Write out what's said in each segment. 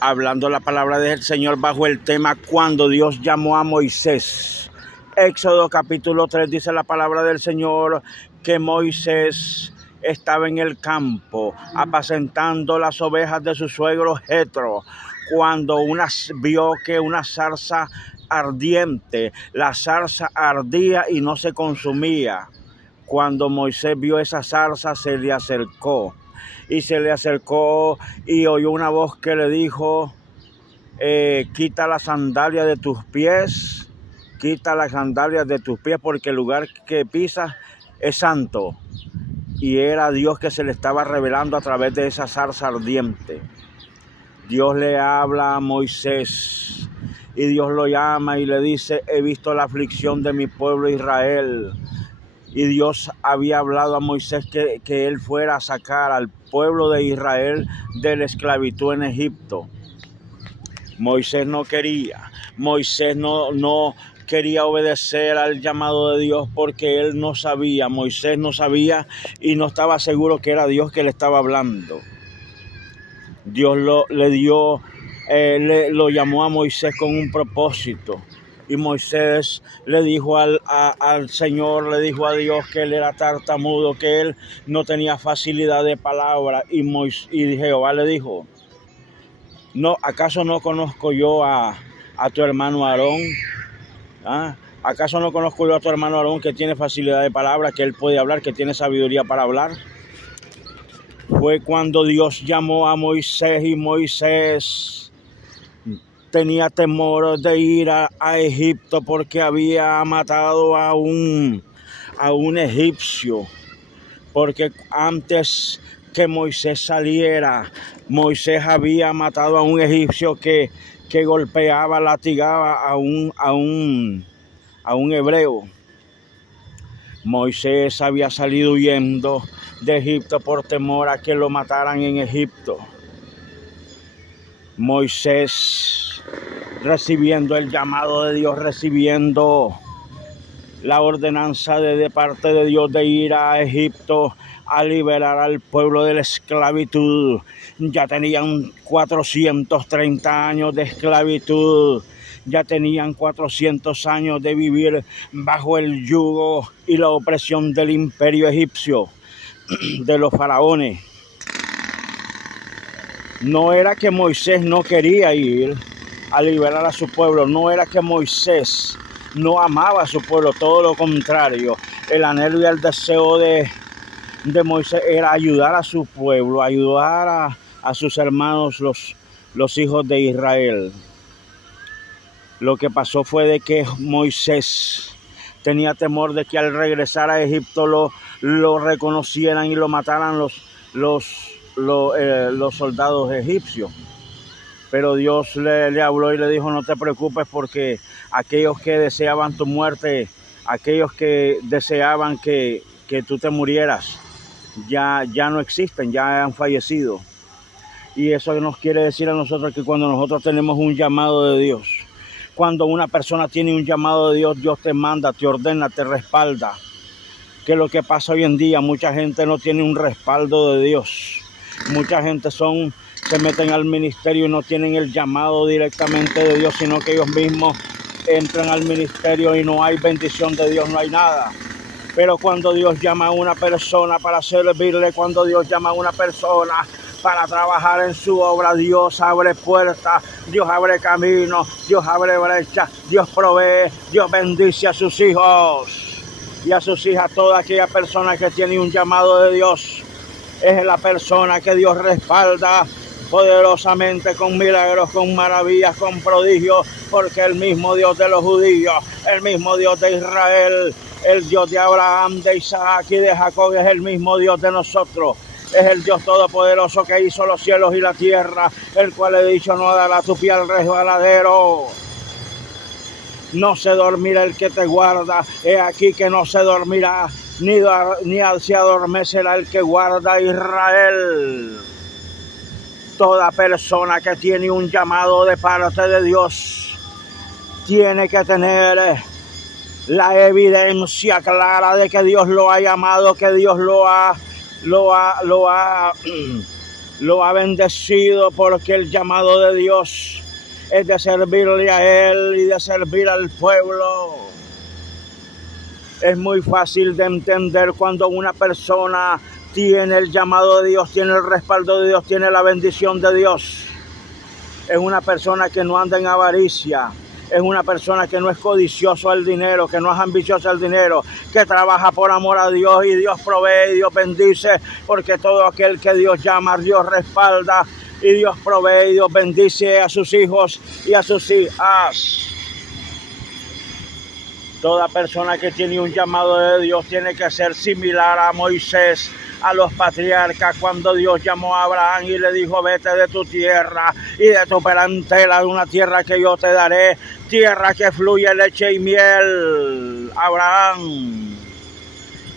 hablando la palabra del Señor bajo el tema cuando Dios llamó a Moisés. Éxodo capítulo 3 dice la palabra del Señor que Moisés estaba en el campo apacentando las ovejas de su suegro Jetro cuando vio que una zarza ardiente, la zarza ardía y no se consumía. Cuando Moisés vio esa zarza se le acercó y oyó una voz que le dijo: quita las sandalias de tus pies, porque el lugar que pisas es santo. Y era Dios que se le estaba revelando a través de esa zarza ardiente. Dios le habla a Moisés y Dios lo llama y le dice: he visto la aflicción de mi pueblo Israel. Y Dios había hablado a Moisés que él fuera a sacar al pueblo de Israel de la esclavitud en Egipto. Moisés no quería obedecer al llamado de Dios porque él no sabía, Moisés no sabía y no estaba seguro que era Dios que le estaba hablando. Dios lo llamó a Moisés con un propósito. Y Moisés le dijo al Señor, le dijo a Dios que él era tartamudo, que él no tenía facilidad de palabra. Y Jehová le dijo: ¿no, acaso no conozco yo a tu hermano Aarón? ¿Acaso no conozco yo a tu hermano Aarón, que tiene facilidad de palabra, que él puede hablar, que tiene sabiduría para hablar? Fue cuando Dios llamó a Moisés y Moisés tenía temor de ir a Egipto porque había matado a un egipcio. Porque antes que Moisés saliera, Moisés había matado a un egipcio que golpeaba, latigaba a un hebreo. Moisés había salido huyendo de Egipto por temor a que lo mataran en Egipto. Moisés, recibiendo el llamado de Dios, recibiendo la ordenanza de parte de Dios de ir a Egipto a liberar al pueblo de la esclavitud. Ya tenían 430 años de esclavitud. Ya tenían 400 años de vivir bajo el yugo y la opresión del imperio egipcio, de los faraones. No era que Moisés no quería ir a liberar a su pueblo, no era que Moisés no amaba a su pueblo, todo lo contrario. El anhelo y el deseo de Moisés era ayudar a su pueblo, ayudar a sus hermanos, los hijos de Israel. Lo que pasó fue de que Moisés tenía temor de que al regresar a Egipto lo reconocieran y lo mataran los soldados egipcios. Pero Dios le habló y le dijo: no te preocupes, porque aquellos que deseaban tu muerte, aquellos que deseaban que tú te murieras, ya no existen, ya han fallecido. Y eso nos quiere decir a nosotros que cuando nosotros tenemos un llamado de Dios, cuando una persona tiene un llamado de Dios, Dios te manda, te ordena, te respalda. Que lo que pasa hoy en día, mucha gente no tiene un respaldo de Dios. Mucha gente se meten al ministerio y no tienen el llamado directamente de Dios, sino que ellos mismos entran al ministerio y no hay bendición de Dios, no hay nada. Pero cuando Dios llama a una persona para servirle, cuando Dios llama a una persona para trabajar en su obra, Dios abre puertas, Dios abre caminos, Dios abre brechas, Dios provee, Dios bendice a sus hijos y a sus hijas. Toda aquella persona que tiene un llamado de Dios es la persona que Dios respalda poderosamente con milagros, con maravillas, con prodigios, porque el mismo Dios de los judíos, el mismo Dios de Israel, el Dios de Abraham, de Isaac y de Jacob, es el mismo Dios de nosotros. Es el Dios todopoderoso que hizo los cielos y la tierra, el cual he dicho: no dará tu pie al resbaladero. No se dormirá el que te guarda. He aquí que no se dormirá, ni se adormecerá el que guarda a Israel. Toda persona que tiene un llamado de parte de Dios tiene que tener la evidencia clara de que Dios lo ha llamado, que Dios lo ha lo ha bendecido, porque el llamado de Dios es de servirle a Él y de servir al pueblo. Es muy fácil de entender cuando una persona tiene el llamado de Dios, tiene el respaldo de Dios, tiene la bendición de Dios. Es una persona que no anda en avaricia, es una persona que no es codicioso al dinero, que no es ambicioso al dinero, que trabaja por amor a Dios, y Dios provee y Dios bendice, porque todo aquel que Dios llama, Dios respalda, y Dios provee y Dios bendice a sus hijos y a sus hijas. Toda persona que tiene un llamado de Dios tiene que ser similar a Moisés, a los patriarcas, cuando Dios llamó a Abraham y le dijo: vete de tu tierra y de tu parentela, de una tierra que yo te daré, tierra que fluye leche y miel. Abraham.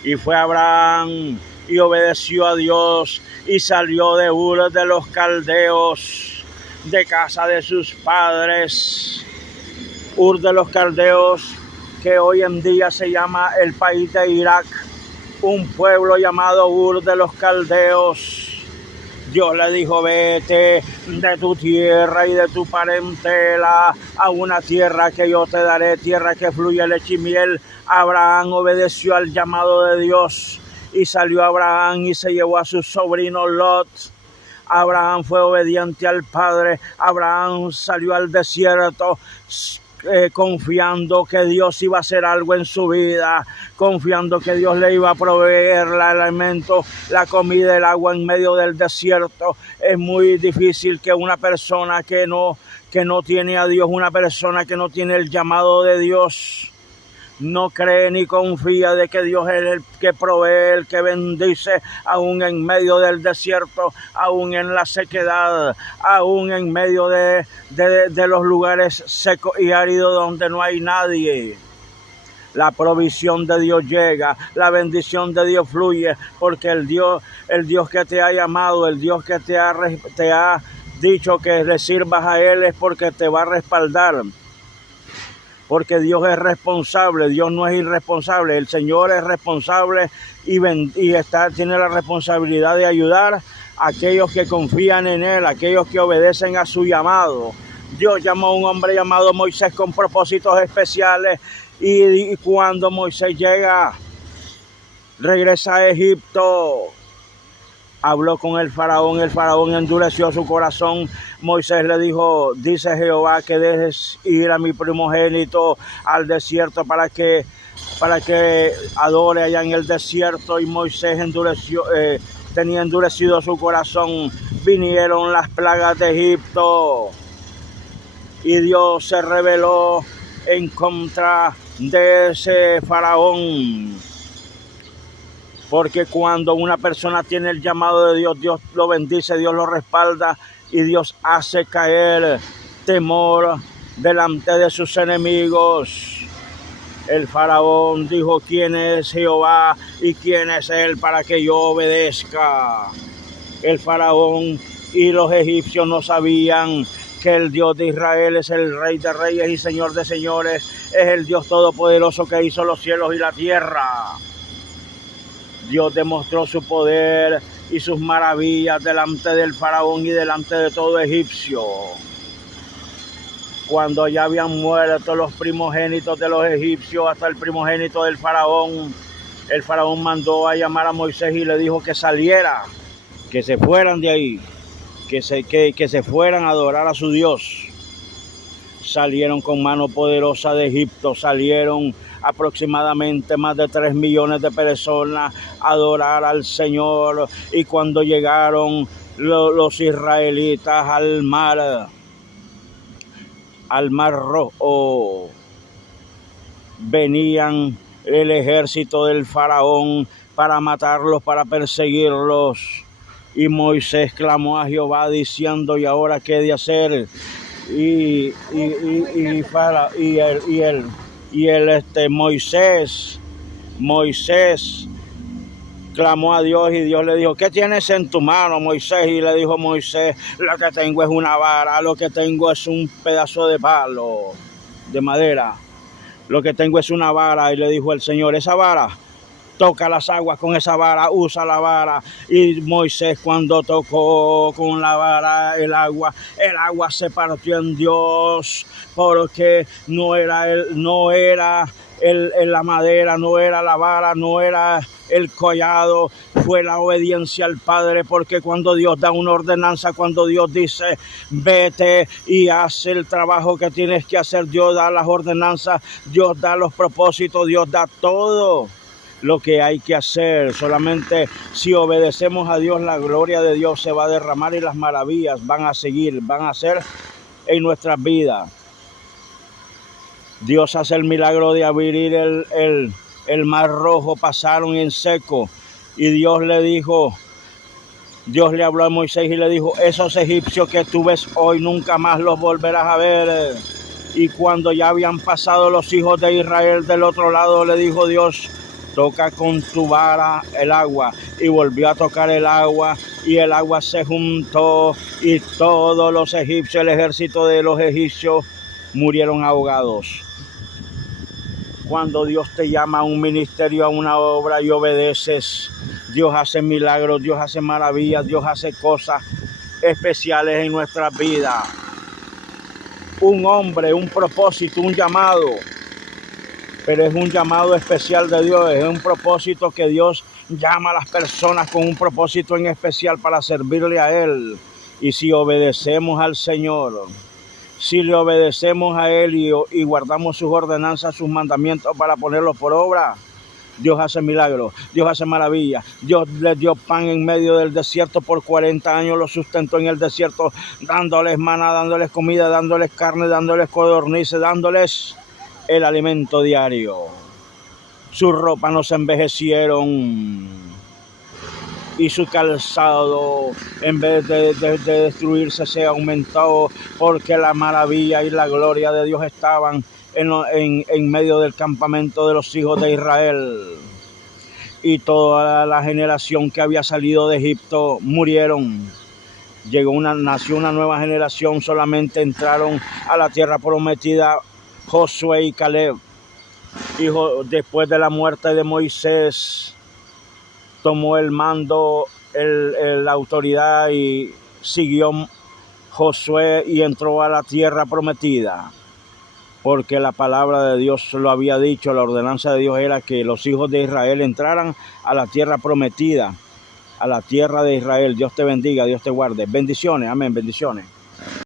Y fue Abraham y obedeció a Dios y salió de Ur de los Caldeos, de casa de sus padres. Ur de los Caldeos, que hoy en día se llama el país de Irak, un pueblo llamado Ur de los Caldeos. Dios le dijo: vete de tu tierra y de tu parentela a una tierra que yo te daré, tierra que fluye leche y miel. Abraham obedeció al llamado de Dios y salió Abraham y se llevó a su sobrino Lot. Abraham fue obediente al Padre. Abraham salió al desierto confiando que Dios iba a hacer algo en su vida, confiando que Dios le iba a proveer el alimento, la comida, el agua en medio del desierto. Es muy difícil que una persona que no tiene a Dios, una persona que no tiene el llamado de Dios, no cree ni confía de que Dios es el que provee, el que bendice, aún en medio del desierto, aún en la sequedad, aún en medio de los lugares secos y áridos donde no hay nadie. La provisión de Dios llega, la bendición de Dios fluye, porque el Dios que te ha llamado, el Dios que te ha dicho que le sirvas a Él, es porque te va a respaldar. Porque Dios es responsable, Dios no es irresponsable. El Señor es responsable y tiene la responsabilidad de ayudar a aquellos que confían en Él, a aquellos que obedecen a su llamado. Dios llamó a un hombre llamado Moisés con propósitos especiales, y cuando Moisés regresa a Egipto, habló con el faraón endureció su corazón. Moisés le dijo: dice Jehová que dejes ir a mi primogénito al desierto para que adore allá en el desierto. Y Moisés tenía endurecido su corazón. Vinieron las plagas de Egipto y Dios se rebeló en contra de ese faraón. Porque cuando una persona tiene el llamado de Dios, Dios lo bendice, Dios lo respalda y Dios hace caer temor delante de sus enemigos. El faraón dijo: ¿quién es Jehová y quién es Él para que yo obedezca? El faraón y los egipcios no sabían que el Dios de Israel es el Rey de Reyes y Señor de Señores, es el Dios todopoderoso que hizo los cielos y la tierra. Dios demostró su poder y sus maravillas delante del faraón y delante de todo egipcio. Cuando ya habían muerto los primogénitos de los egipcios, hasta el primogénito del faraón, el faraón mandó a llamar a Moisés y le dijo que saliera, que se fueran de ahí, que se fueran a adorar a su Dios. Salieron con mano poderosa de Egipto, salieron aproximadamente más de 3 millones de personas a adorar al Señor. Y cuando llegaron los israelitas al mar Rojo, venían el ejército del faraón para matarlos, para perseguirlos. Y Moisés clamó a Jehová diciendo: ¿y ahora qué he de hacer? Moisés clamó a Dios y Dios le dijo: ¿qué tienes en tu mano, Moisés? Y le dijo Moisés: lo que tengo es una vara, lo que tengo es un pedazo de palo, de madera, lo que tengo es una vara. Y le dijo el Señor: esa vara toca las aguas con esa vara, usa la vara. Y Moisés, cuando tocó con la vara el agua se partió en Dios, porque no era la madera, no era la vara, no era el collado, fue la obediencia al Padre, porque cuando Dios da una ordenanza, cuando Dios dice vete y haz el trabajo que tienes que hacer, Dios da las ordenanzas, Dios da los propósitos, Dios da todo lo que hay que hacer. Solamente si obedecemos a Dios, la gloria de Dios se va a derramar y las maravillas van a seguir, van a ser en nuestras vidas. Dios hace el milagro de abrir el mar rojo, pasaron en seco, y Dios le habló a Moisés y le dijo, esos egipcios que tú ves hoy nunca más los volverás a ver. Y cuando ya habían pasado los hijos de Israel del otro lado, le dijo Dios, toca con tu vara el agua. Y volvió a tocar el agua, y el agua se juntó, y todos los egipcios, el ejército de los egipcios, murieron ahogados. Cuando Dios te llama a un ministerio, a una obra y obedeces, Dios hace milagros, Dios hace maravillas, Dios hace cosas especiales en nuestras vidas. Un hombre, un propósito, un llamado, pero es un llamado especial de Dios, es un propósito que Dios llama a las personas con un propósito en especial para servirle a Él. Y si obedecemos al Señor, si le obedecemos a Él y guardamos sus ordenanzas, sus mandamientos para ponerlos por obra, Dios hace milagros, Dios hace maravillas. Dios les dio pan en medio del desierto por 40 años, los sustentó en el desierto, dándoles maná, dándoles comida, dándoles carne, dándoles codornices, dándoles el alimento diario. Sus ropas no se envejecieron, y su calzado, en vez de destruirse, se aumentó, porque la maravilla y la gloria de Dios estaban en medio del campamento de los hijos de Israel. Y toda la generación que había salido de Egipto murieron. Nació una nueva generación, solamente entraron a la tierra prometida Josué y Caleb. Después de la muerte de Moisés, tomó el mando, la autoridad, y siguió Josué y entró a la tierra prometida, porque la palabra de Dios lo había dicho, la ordenanza de Dios era que los hijos de Israel entraran a la tierra prometida, a la tierra de Israel. Dios te bendiga, Dios te guarde. Bendiciones, amén, bendiciones.